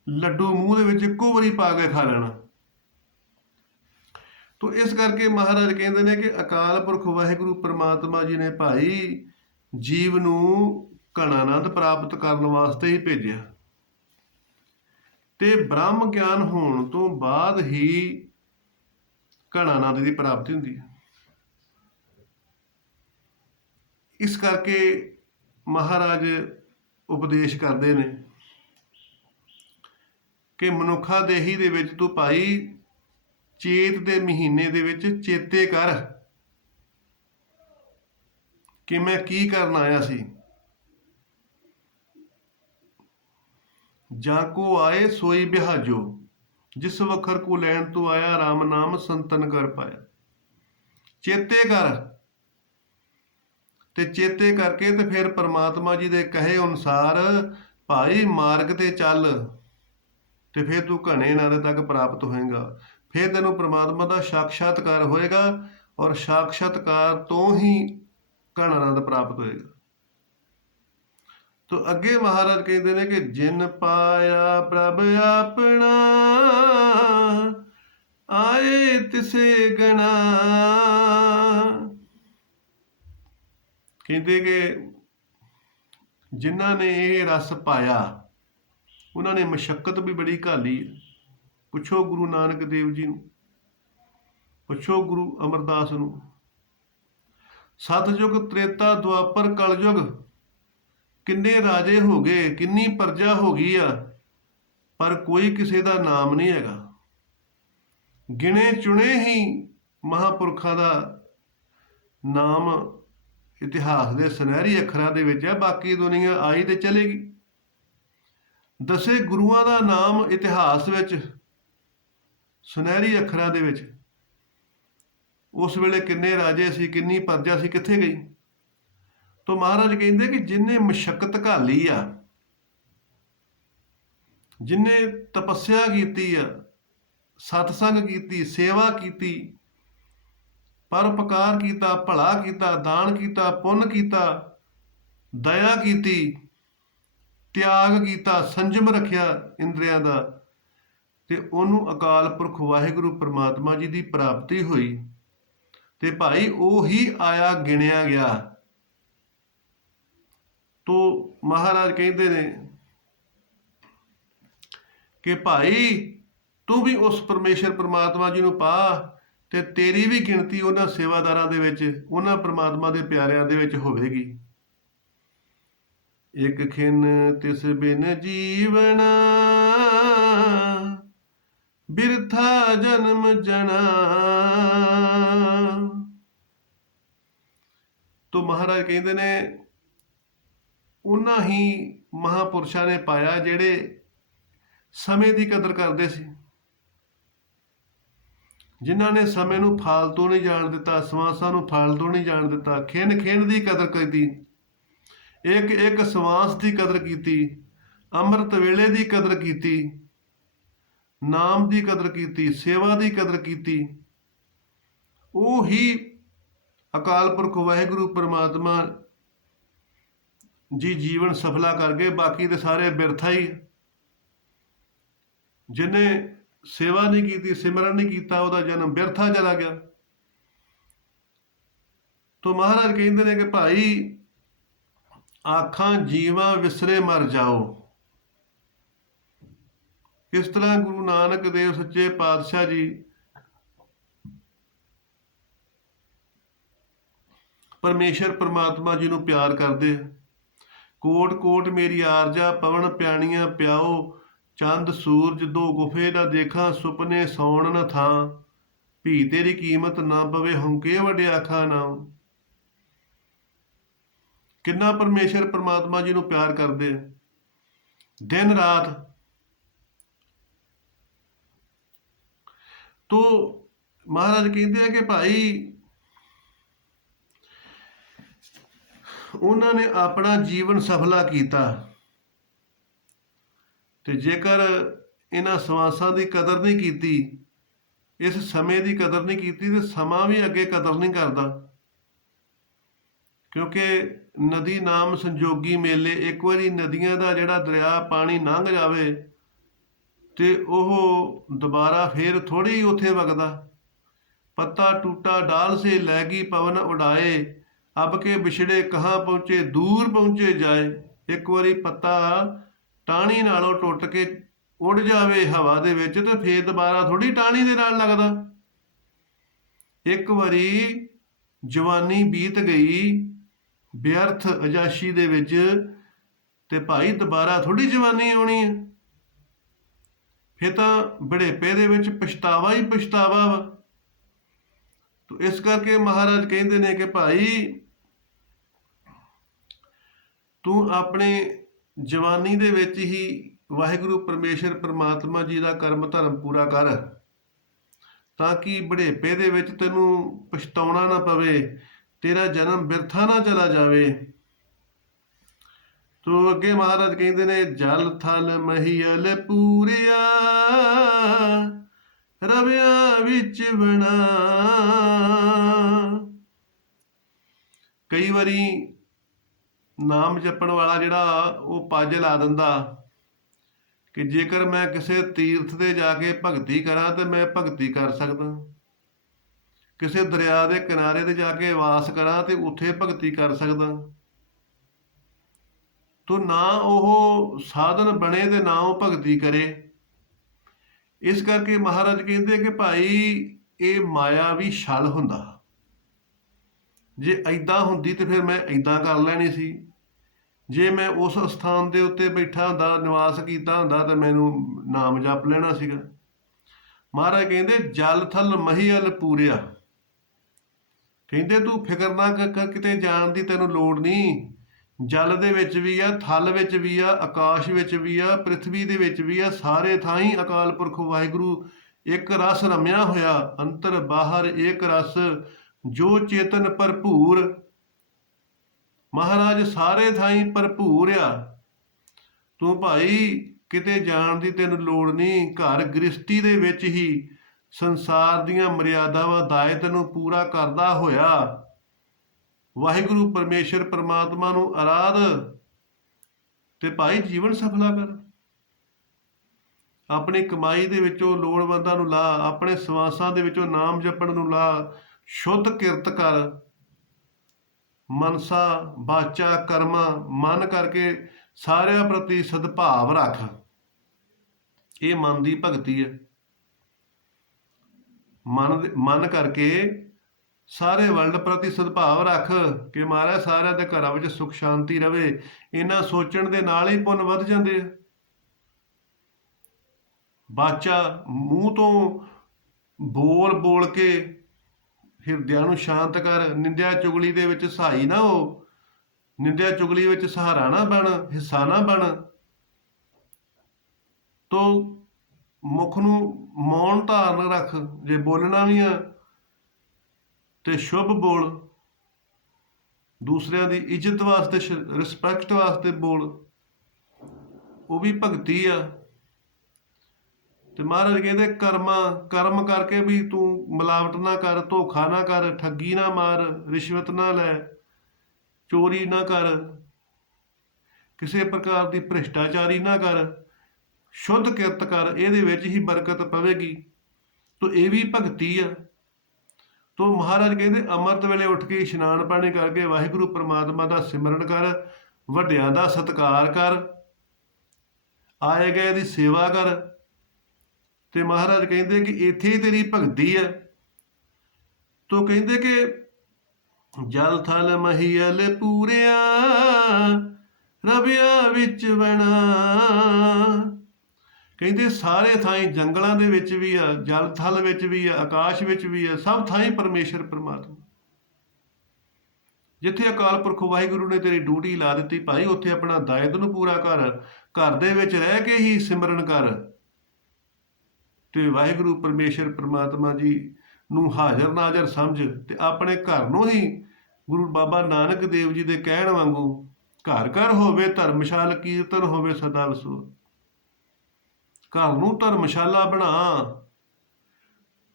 ਲੱਡੂ ਮੂੰਹ ਦੇ ਵਿੱਚ ਇੱਕੋ ਵਾਰੀ ਪਾ ਕੇ ਖਾ ਲੈਣਾ। ਤੋ ਇਸ ਕਰਕੇ ਮਹਾਰਾਜ ਕਹਿੰਦੇ ਨੇ ਕਿ ਅਕਾਲ ਪੁਰਖ ਵਾਹਿਗੁਰੂ ਪ੍ਰਮਾਤਮਾ ਜੀ ਨੇ ਭਾਈ ਜੀਵ ਨੂੰ ਘਣਾਨੰਦ ਪ੍ਰਾਪਤ ਕਰਨ ਵਾਸਤੇ ਹੀ ਭੇਜਿਆ, ਤੇ ਬ੍ਰਹਮ ਗਿਆਨ ਹੋਣ ਤੋਂ ਬਾਅਦ ਹੀ ਘਣਾਨੰਦ ਦੀ ਪ੍ਰਾਪਤੀ ਹੁੰਦੀ ਹੈ। ਇਸ ਕਰਕੇ ਮਹਾਰਾਜ ਉਪਦੇਸ਼ ਕਰਦੇ ਨੇ ਕਿ ਮਨੁੱਖਾ ਦੇਹੀ ਦੇ ਵਿੱਚ ਤੂੰ ਭਾਈ ਚੇਤ ਦੇ ਮਹੀਨੇ ਦੇ ਵਿੱਚ ਚੇਤੇ ਕਰ ਕਿ ਮੈਂ ਕੀ ਕਰਨ ਆਇਆ ਸੀ। ਜਾਂ ਕੋ ਆਏ ਸੋਈ ਬਿਹਾਜੋ, ਜਿਸ ਵਖਰ ਕੋ ਲੈਣ ਤੂੰ ਆਇਆ, ਰਾਮ ਨਾਮ ਸੰਤਨ ਕਰ ਪਾਇਆ। ਚੇਤੇ ਕਰ, ਤੇ ਚੇਤੇ ਕਰਕੇ ਤੇ ਫਿਰ ਪਰਮਾਤਮਾ ਜੀ ਦੇ ਕਹੇ ਅਨੁਸਾਰ ਭਾਈ ਮਾਰਗ ਤੇ ਚੱਲ, ਤੇ ਫਿਰ ਤੂੰ ਘਣੇ ਆਨੰਦ ਤੱਕ ਪ੍ਰਾਪਤ ਹੋਏਗਾ। ਫਿਰ ਤੈਨੂੰ ਪਰਮਾਤਮਾ ਦਾ ਸਾਖਸ਼ਾਤਕਾਰ ਹੋਏਗਾ, ਔਰ ਸਾਖਸ਼ਾਤਕਾਰ ਤੋਂ ਹੀ ਘਣਾ ਆਨੰਦ ਪ੍ਰਾਪਤ ਹੋਏਗਾ। ਤੋ ਅੱਗੇ ਮਹਾਰਾਜ ਕਹਿੰਦੇ ਨੇ ਕਿ ਜਿਨ ਪਾਇਆ ਪ੍ਰਭ ਆਪਣਾ, ਆਏ ਤਿਸੇ ਗਣਾ। ਕਹਿੰਦੇ ਕਿ ਜਿਨ੍ਹਾਂ ਨੇ ਇਹ ਰਸ ਪਾਇਆ ਉਹਨਾਂ ਨੇ ਮਸ਼ੱਕਤ ਵੀ ਬੜੀ ਘਾਲੀ। ਪੁੱਛੋ ਗੁਰੂ ਨਾਨਕ ਦੇਵ ਜੀ ਨੂੰ, ਪੁੱਛੋ ਗੁਰੂ ਅਮਰਦਾਸ ਨੂੰ। ਸਤਯੁਗ, ਤ੍ਰੇਤਾ, ਦੁਆਪਰ, ਕਲਯੁਗ ਕਿੰਨੇ ਰਾਜੇ ਹੋ ਗਏ, ਕਿੰਨੀ ਪ੍ਰਜਾ ਹੋ ਗਈ ਆ, ਪਰ ਕੋਈ ਕਿਸੇ ਦਾ ਨਾਮ ਨਹੀਂ ਹੈਗਾ। ਗਿਣੇ ਚੁਣੇ ਹੀ ਮਹਾਂਪੁਰਖਾਂ ਦਾ ਨਾਮ ਇਤਿਹਾਸ ਦੇ ਸੁਨਹਿਰੀ ਅੱਖਰਾਂ ਦੇ ਵਿੱਚ ਹੈ। ਬਾਕੀ ਦੁਨੀਆ ਆਈ ਤੇ ਚਲੇਗੀ। ਦਸੇ ਗੁਰੂਆਂ ਦਾ ਨਾਮ ਇਤਿਹਾਸ ਵਿੱਚ ਸੁਨਹਿਰੀ ਅੱਖਰਾਂ ਦੇ ਵਿੱਚ, ਉਸ ਵੇਲੇ ਕਿੰਨੇ ਰਾਜੇ ਸੀ, ਕਿੰਨੀ ਪ੍ਰਜਾ ਸੀ, ਕਿੱਥੇ ਗਈ। ਤੋ ਮਹਾਰਾਜ ਕਹਿੰਦੇ ਕਿ ਜਿਹਨੇ ਮਸ਼ੱਕਤ ਘਾਲੀ ਆ, ਜਿਹਨੇ ਤਪੱਸਿਆ ਕੀਤੀ ਆ, ਸਤਸੰਗ ਕੀਤੀ, ਸੇਵਾ ਕੀਤੀ, ਪਰਉਪਕਾਰ ਕੀਤਾ, ਭਲਾ ਕੀਤਾ, ਦਾਨ ਕੀਤਾ, ਪੁੰਨ ਕੀਤਾ, ਦਇਆ ਕੀਤੀ, ਤਿਆਗ ਕੀਤਾ, ਸੰਜਮ ਰੱਖਿਆ ਇੰਦਰੀਆਂ ਦਾ, ਤੇ ਉਹਨੂੰ ਅਕਾਲ ਪੁਰਖ ਵਾਹਿਗੁਰੂ ਪ੍ਰਮਾਤਮਾ ਜੀ ਦੀ ਪ੍ਰਾਪਤੀ ਹੋਈ। ਤੇ ਭਾਈ ਉਹ ਹੀ ਆਇਆ, ਗਿਣਿਆ ਗਿਆ। ਤੋ ਮਹਾਰਾਜ ਕਹਿੰਦੇ ਨੇ ਕਿ ਭਾਈ ਤੂੰ ਵੀ ਉਸ ਪਰਮੇਸ਼ਰ ਪ੍ਰਮਾਤਮਾ ਜੀ ਨੂੰ ਪਾ, ਤੇ ਤੇਰੀ ਵੀ ਗਿਣਤੀ ਉਹਨਾਂ ਸੇਵਾਦਾਰਾਂ ਦੇ ਵਿੱਚ, ਉਹਨਾਂ ਪ੍ਰਮਾਤਮਾ ਦੇ ਪਿਆਰਿਆਂ ਦੇ ਵਿੱਚ ਹੋਵੇਗੀ। ਇੱਕ ਖਿਨ ਤਿਸ ਬਿਨ ਜੀਵਨ, ਬਿਰਥਾ ਜਨਮ ਜਣਾ। ਤੋ ਮਹਾਰਾਜ ਕਹਿੰਦੇ ਨੇ ਉਹਨਾਂ ਹੀ ਮਹਾਂਪੁਰਸ਼ਾਂ ਨੇ ਪਾਇਆ ਜਿਹੜੇ ਸਮੇਂ ਦੀ ਕਦਰ ਕਰਦੇ ਸੀ, ਜਿਨ੍ਹਾਂ ਨੇ ਸਮੇਂ ਨੂੰ ਫਾਲਤੂ ਨਹੀਂ ਜਾਣ ਦਿੱਤਾ, ਸਵਾਸਾਂ ਨੂੰ ਫਾਲਤੂ ਨਹੀਂ ਜਾਣ ਦਿੱਤਾ। ਖਿੰਨ ਖਿੰਨ ਦੀ ਕਦਰ ਕੀਤੀ, ਇੱਕ ਇੱਕ ਸਵਾਸ ਦੀ ਕਦਰ ਕੀਤੀ, ਅੰਮ੍ਰਿਤ ਵੇਲੇ ਦੀ ਕਦਰ ਕੀਤੀ, ਨਾਮ ਦੀ ਕਦਰ ਕੀਤੀ, ਸੇਵਾ ਦੀ ਕਦਰ ਕੀਤੀ। ਉਹ ਹੀ ਅਕਾਲ ਪੁਰਖ ਵਾਹਿਗੁਰੂ ਪ੍ਰਮਾਤਮਾ ਜੀ ਜੀਵਨ ਸਫਲਾ ਕਰ ਗਏ। ਬਾਕੀ ਦੇ ਸਾਰੇ ਬਿਰਥਾ ਹੀ। ਜਿਹਨੇ ਸੇਵਾ ਨਹੀਂ ਕੀਤੀ, ਸਿਮਰਨ ਨਹੀਂ ਕੀਤਾ, ਉਹਦਾ ਜਨਮ ਬਿਰਥਾ ਚਲਾ ਗਿਆ। ਤੋ ਮਹਾਰਾਜ ਕਹਿੰਦੇ ਨੇ ਕਿ ਭਾਈ ਆਖਾਂ ਜੀਵਾਂ ਵਿਸਰੇ ਮਰ ਜਾਓ। ਕਿਸ ਤਰ੍ਹਾਂ ਗੁਰੂ ਨਾਨਕ ਦੇਵ ਸੱਚੇ ਪਾਤਸ਼ਾਹ ਜੀ ਪਰਮੇਸ਼ਰ ਪ੍ਰਮਾਤਮਾ ਜੀ ਨੂੰ ਪਿਆਰ ਕਰਦੇ। ਕੋਟ ਕੋਟ ਮੇਰੀ ਆਰਜਾ, ਪਵਨ ਪਿਆਣੀਆਂ ਪਿਆਓ, ਚੰਦ ਸੂਰਜ ਦੋ ਗੁਫੇ ਨਾ ਦੇਖਾਂ, ਸੁਪਨੇ ਸੌਣ ਨ ਥਾਂ, ਭੀ ਤੇਰੀ ਕੀਮਤ ਨਾ ਪਵੇ, ਹੁੰਕੇ ਵੱਡਿਆ ਖਾ ਨਾਮ। ਕਿੰਨਾ ਪਰਮੇਸ਼ਰ ਪ੍ਰਮਾਤਮਾ ਜੀ ਨੂੰ ਪਿਆਰ ਕਰਦੇ ਆ, ਦਿਨ ਰਾਤ। ਤੋ ਮਹਾਰਾਜ ਕਹਿੰਦੇ ਆ ਕਿ ਭਾਈ ਉਹਨਾਂ ਨੇ ਆਪਣਾ ਜੀਵਨ ਸਫਲਾ ਕੀਤਾ, ਤੇ ਜੇਕਰ ਇਹਨਾਂ ਸਵਾਸਾਂ ਦੀ ਕਦਰ ਨਹੀਂ ਕੀਤੀ, ਇਸ ਸਮੇਂ ਦੀ ਕਦਰ ਨਹੀਂ ਕੀਤੀ, ਤੇ ਸਮਾਂ ਵੀ ਅੱਗੇ ਕਦਰ ਨਹੀਂ ਕਰਦਾ। ਕਿਉਂਕਿ ਨਦੀ ਨਾਮ ਸੰਜੋਗੀ ਮੇਲੇ, ਇੱਕ ਵਾਰੀ ਨਦੀਆਂ ਦਾ ਜਿਹੜਾ ਦਰਿਆ ਪਾਣੀ ਲੰਘ ਜਾਵੇ ਤੇ ਉਹ ਦੁਬਾਰਾ ਫੇਰ ਥੋੜ੍ਹੀ ਉੱਥੇ ਵਗਦਾ। पत्ता टूटा डाल से लैगी पवन उड़ाए, अब के बिछड़े कहाँ पहुंचे दूर पहुंचे जाए। एक वारी पत्ता ਟਾਹਣੀ ਨਾਲੋਂ ਟੁੱਟ ਕੇ ਉੱਡ ਜਾਵੇ ਹਵਾ ਦੇ ਵਿੱਚ ਤੇ ਫੇਰ ਦੁਬਾਰਾ ਥੋੜੀ ਟਾਹਣੀ ਦੇ ਨਾਲ ਲੱਗਦਾ। ਇੱਕ ਵਾਰੀ ਜਵਾਨੀ ਬੀਤ ਗਈ ਵਿਅਰਥ ਅਜਾਸ਼ੀ ਦੇ ਵਿੱਚ ਤੇ ਭਾਈ ਦੁਬਾਰਾ ਥੋੜੀ ਜਵਾਨੀ ਆਉਣੀ ਹੈ। ਫਿਰ ਤਾਂ ਬੁਢੇਪੇ ਦੇ ਵਿੱਚ ਪਛਤਾਵਾ ਹੀ ਪਛਤਾਵਾ ਵਾ। ਤੋ ਇਸ ਕਰਕੇ ਮਹਾਰਾਜ ਕਹਿੰਦੇ ਨੇ ਕਿ ਭਾਈ ਤੂੰ ਆਪਣੇ ਜਵਾਨੀ ਦੇ ਵਿੱਚ ਹੀ ਵਾਹਿਗੁਰੂ ਪਰਮੇਸ਼ਰ ਪ੍ਰਮਾਤਮਾ ਜੀ ਦਾ ਕਰਮ ਧਰਮ ਪੂਰਾ ਕਰ, ਤਾਂ ਕਿ ਬੁਢੇਪੇ ਦੇ ਵਿੱਚ ਤੈਨੂੰ ਪਛਤਾਉਣਾ ਨਾ ਪਵੇ, ਤੇਰਾ ਜਨਮ ਬਿਰਥਾ ਨਾ ਚਲਾ ਜਾਵੇ। ਤੋ ਅੱਗੇ ਮਹਾਰਾਜ ਕਹਿੰਦੇ ਨੇ ਜਲ ਥਲ ਮਹੀਲ ਪੂਰਿਆ, ਰਵਿਆਂ ਵਿੱਚ ਬਣਾ। ਕਈ ਵਾਰੀ ਨਾਮ ਜਪਣ ਵਾਲਾ ਜਿਹੜਾ ਉਹ ਪੱਜ ਲਾ ਦਿੰਦਾ ਕਿ ਜੇਕਰ ਮੈਂ ਕਿਸੇ ਤੀਰਥ ਤੇ ਜਾ ਕੇ ਭਗਤੀ ਕਰਾਂ ਤੇ ਮੈਂ ਭਗਤੀ ਕਰ ਸਕਦਾ, ਕਿਸੇ ਦਰਿਆ ਦੇ ਕਿਨਾਰੇ ਤੇ ਜਾ ਕੇ ਵਾਸ ਕਰਾਂ ਤੇ ਉੱਥੇ ਭਗਤੀ ਕਰ ਸਕਦਾ। ਤੋ ਨਾ ਉਹ ਸਾਧਨ ਬਣੇ ਤੇ ਨਾ ਉਹ ਭਗਤੀ ਕਰੇ। ਇਸ ਕਰਕੇ ਮਹਾਰਾਜ ਕਹਿੰਦੇ ਕਿ ਭਾਈ ਇਹ ਮਾਇਆ ਵੀ ਛਲ ਹੁੰਦਾ। ਜੇ ਐਦਾਂ ਹੁੰਦੀ ਤੇ ਫਿਰ ਮੈਂ ਐਦਾਂ ਕਰ ਲੈਣੀ ਸੀ। ਜੇ ਮੈਂ ਉਸ ਸਥਾਨ ਦੇ ਉੱਤੇ ਬੈਠਾ ਹੁੰਦਾ, ਨਿਵਾਸ ਕੀਤਾ ਹੁੰਦਾ ਤਾਂ ਮੈਨੂੰ ਨਾਮ ਜਪ ਲੈਣਾ ਸੀਗਾ। ਮਹਾਰਾਜ ਕਹਿੰਦੇ ਜਲ ਥਲ ਮਹੀਲ ਪੂਰਿਆ, ਕਹਿੰਦੇ ਤੂੰ ਫਿਕਰ ਨਾ ਕਰ, ਕਿਤੇ ਜਾਣ ਦੀ ਤੈਨੂੰ ਲੋੜ ਨਹੀਂ। ਜਲ ਦੇ ਵਿੱਚ ਵੀ ਆ, ਥਲ ਵਿੱਚ ਵੀ ਆ, ਆਕਾਸ਼ ਵਿੱਚ ਵੀ ਆ, ਪ੍ਰਿਥਵੀ ਦੇ ਵਿੱਚ ਵੀ ਆ, ਸਾਰੇ ਥਾਈਂ ਅਕਾਲ ਪੁਰਖ ਵਾਹਿਗੁਰੂ ਇੱਕ ਰਸ ਰਮਿਆ ਹੋਇਆ। ਅੰਤਰ ਬਾਹਰ ਏਕ ਰਸ ਜੋ ਚੇਤਨ ਭਰਪੂਰ। ਮਹਾਰਾਜ ਸਾਰੇ ਥਾਈਂ ਭਰਪੂਰ ਆ। ਤੂੰ ਭਾਈ ਕਿਤੇ ਜਾਣ ਦੀ ਤੈਨੂੰ ਲੋੜ ਨਹੀਂ। ਘਰ ਗ੍ਰਸਤੀ ਦੇ ਵਿੱਚ ਹੀ ਸੰਸਾਰ ਦੀਆਂ ਮਰਿਆਦਾਵਾਂ ਦਾਇਤ ਨੂੰ ਪੂਰਾ ਕਰਦਾ ਹੋਇਆ ਵਾਹਿਗੁਰੂ ਪਰਮੇਸ਼ਰ ਪਰਮਾਤਮਾ ਨੂੰ ਅਰਾਧ ਤੇ ਭਾਈ ਜੀਵਨ ਸਫਲਾ ਕਰ। ਆਪਣੀ ਕਮਾਈ ਦੇ ਵਿੱਚੋਂ ਲੋੜਵੰਦਾਂ ਨੂੰ ਲਾ, ਆਪਣੇ ਸਵਾਸਾਂ ਦੇ ਵਿੱਚੋਂ ਨਾਮ ਜਪਣ ਨੂੰ ਲਾ, ਸ਼ੁੱਧ ਕਿਰਤ ਕਰ। ਮਨਸਾ ਬਾਚਾ ਕਰਮਾ ਮਨ ਕਰਕੇ ਸਾਰਿਆਂ ਪ੍ਰਤੀ ਸਦਭਾਵ ਰੱਖ। ਇਹ ਮਨ ਦੀ ਭਗਤੀ ਹੈ। ਮਨ ਕਰਕੇ ਸਾਰੇ ਵਰਲਡ ਪ੍ਰਤੀ ਸਦਭਾਵ ਰੱਖ ਕਿ ਮਹਾਰਾਜ ਸਾਰਿਆਂ ਦੇ ਘਰਾਂ ਵਿੱਚ ਸੁੱਖ ਸ਼ਾਂਤੀ ਰਵੇ। ਇਹਨਾਂ ਸੋਚਣ ਦੇ ਨਾਲ ਹੀ ਪੁੰਨ ਵੱਧ ਜਾਂਦੇ ਆ। ਬਾਚਾ ਮੂੰਹ ਤੋਂ ਬੋਲ ਬੋਲ ਕੇ ਹਿਰਦਿਆਂ ਨੂੰ ਸ਼ਾਂਤ ਕਰ। ਨਿੰਦਿਆ ਚੁਗਲੀ ਦੇ ਵਿੱਚ ਸਹਾਈ ਨਾ ਹੋ, ਨਿੰਦਿਆ ਚੁਗਲੀ ਵਿੱਚ ਸਹਾਰਾ ਨਾ ਬਣ, ਹਿੱਸਾ ਨਾ ਬਣ। ਤੋ ਮੁਖ ਨੂੰ ਮੌਨ ਧਾਰਨ ਰੱਖ। ਜੇ ਬੋਲਣਾ ਵੀ ਆ ਤੇ ਸ਼ੁਭ ਬੋਲ, ਦੂਸਰਿਆਂ ਦੀ ਇੱਜ਼ਤ ਵਾਸਤੇ, ਰਿਸਪੈਕਟ ਵਾਸਤੇ ਬੋਲ, ਉਹ ਵੀ ਭਗਤੀ ਆ। ਤੇ ਮਹਾਰਾਜ ਕਹਿੰਦੇ ਕਰਮ ਕਰਕੇ ਵੀ ਤੂੰ ਮਿਲਾਵਟ ਨਾ ਕਰ, ਧੋਖਾ ਨਾ ਕਰ, ਠੱਗੀ ਨਾ ਮਾਰ, ਰਿਸ਼ਵਤ ਨਾ ਲੈ, ਚੋਰੀ ਨਾ ਕਰ, ਕਿਸੇ ਪ੍ਰਕਾਰ ਦੀ ਭ੍ਰਿਸ਼ਟਾਚਾਰੀ ਨਾ ਕਰ, ਸ਼ੁੱਧ ਕਿਰਤ ਕਰ। ਇਹਦੇ ਵਿੱਚ ਹੀ ਬਰਕਤ ਪਵੇਗੀ। ਤੋ ਇਹ ਵੀ ਭਗਤੀ ਆ। ਤੋ ਮਹਾਰਾਜ ਕਹਿੰਦੇ ਅੰਮ੍ਰਿਤ ਵੇਲੇ ਉੱਠ ਕੇ ਇਸ਼ਨਾਨ ਪਾਣੀ ਕਰਕੇ ਵਾਹਿਗੁਰੂ ਪਰਮਾਤਮਾ ਦਾ ਸਿਮਰਨ ਕਰ, ਵੱਡਿਆਂ ਦਾ ਸਤਿਕਾਰ ਕਰ, ਆਏ ਗਏ ਦੀ ਸੇਵਾ ਕਰ। ਤੇ ਮਹਾਰਾਜ ਕਹਿੰਦੇ ਕਿ ਇੱਥੇ ਹੀ ਤੇਰੀ ਭਗਤੀ ਹੈ। ਤੋ ਕਹਿੰਦੇ ਕਿ ਜਲ ਥਲ ਮਹੀਲ ਪੂਰਿਆ, ਰਵਿਆਂ ਵਿੱਚ ਬਣਾ। ਕਹਿੰਦੇ ਸਾਰੇ ਥਾਈਂ ਜੰਗਲਾਂ ਦੇ ਵਿੱਚ ਵੀ ਆ, ਜਲ ਥਲ ਵਿੱਚ ਵੀ ਆ, ਆਕਾਸ਼ ਵਿੱਚ ਵੀ ਆ, ਸਭ ਥਾਈਂ ਪਰਮੇਸ਼ਰ ਪਰਮਾਤਮਾ। ਜਿੱਥੇ ਅਕਾਲ ਪੁਰਖ ਵਾਹਿਗੁਰੂ ਨੇ ਤੇਰੀ ਡਿਊਟੀ ਲਾ ਦਿੱਤੀ ਭਾਈ, ਉੱਥੇ ਆਪਣਾ ਦਾਇਤ ਨੂੰ ਪੂਰਾ ਕਰ। ਘਰ ਦੇ ਵਿੱਚ ਰਹਿ ਕੇ ਹੀ ਸਿਮਰਨ ਕਰ ਤੇ ਵਾਹਿਗੁਰੂ ਪਰਮੇਸ਼ਰ ਪਰਮਾਤਮਾ ਜੀ ਨੂੰ ਹਾਜ਼ਰ ਨਾਜ਼ਰ ਸਮਝ ਤੇ ਆਪਣੇ ਘਰ ਨੂੰ ਹੀ ਗੁਰੂ ਬਾਬਾ ਨਾਨਕ ਦੇਵ ਜੀ ਦੇ ਕਹਿਣ ਵਾਂਗੂ ਘਰ ਘਰ ਹੋਵੇ ਧਰਮਸ਼ਾਲ, ਕੀਰਤਨ ਹੋਵੇ ਸਦਾ ਵਸੋ। ਘਰ ਨੂੰ ਧਰਮਸ਼ਾਲਾ ਬਣਾ